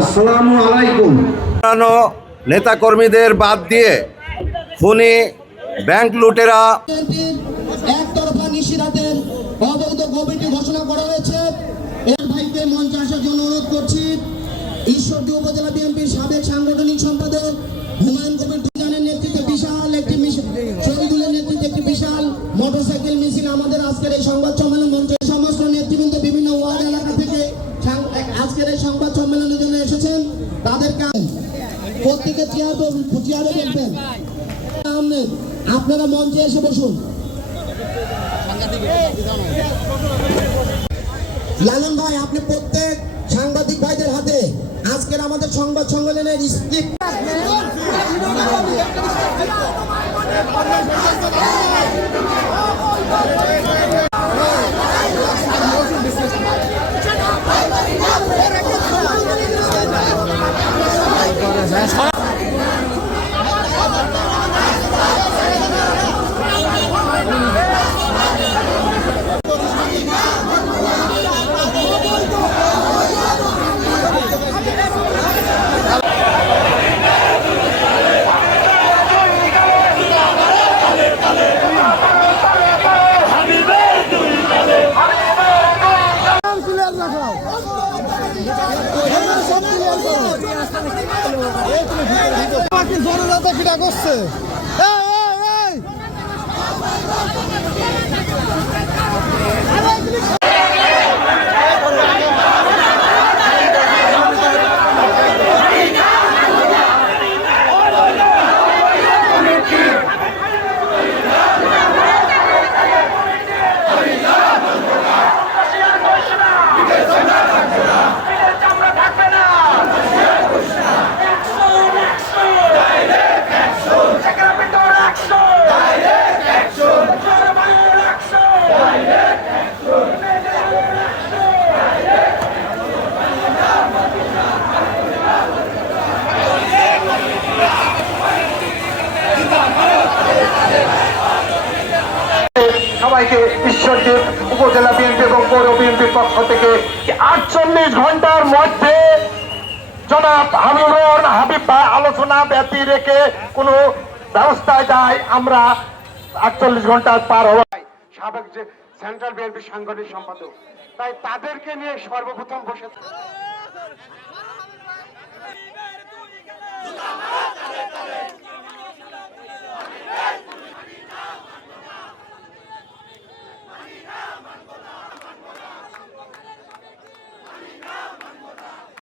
আসসালামু আলাইকুম। নেতা কর্মীদের বাদ দিয়ে খুনি ব্যাংক লুটেরা একতরফা নিশিরাতের অবৈধ কমিটি ঘোষণা করা হয়েছে। এর ভাইকে মঞ্চে আসার জন্য অনুরোধ করছি। ঈশ্বরদী উপজেলা বিএনপির সাবেক সাংগঠনিক সম্পাদক হুমায়ুন কবির দুজানের নেতৃত্বে বিশাল একটি শহীদুলের নেতৃত্বে একটি বিশাল মোটরসাইকেল মিছিল আমাদের আজকের এই সংবাদ সম্মেলন মঞ্চে সমস্ত নেতৃবৃন্দ বিভিন্ন ওয়ার্ড এলাকা থেকে আজকের এই সংবাদ সম্মেলনের জন্য এসেছেন। তাদেরকে প্রত্যেকে চেয়ারে দেখবেন। আপনারা মঞ্চে এসে বসুন। লালন ভাই, আপনি প্রত্যেক সাংবাদিক ভাইদের হাতে আজকের আমাদের সংবাদ সম্মেলনের স্ক্রিপ্ট জনতা কিটা করছে। সবাইকে ঈশ্বরদী উপজেলা বিএনপি এবং পৌর বিএনপির পক্ষ থেকে 48 ঘন্টার মধ্যে জনাব হাবিব ভাই আলোচনা ব্যতি রেখে কোনো ব্যবস্থায় যায় আমরা 48 ঘন্টার পার হওয়ায় সাবেক যে সেন্ট্রাল বিএনপি সাংগঠনিক সম্পাদক, তাই তাদেরকে নিয়ে সর্বপ্রথম বসে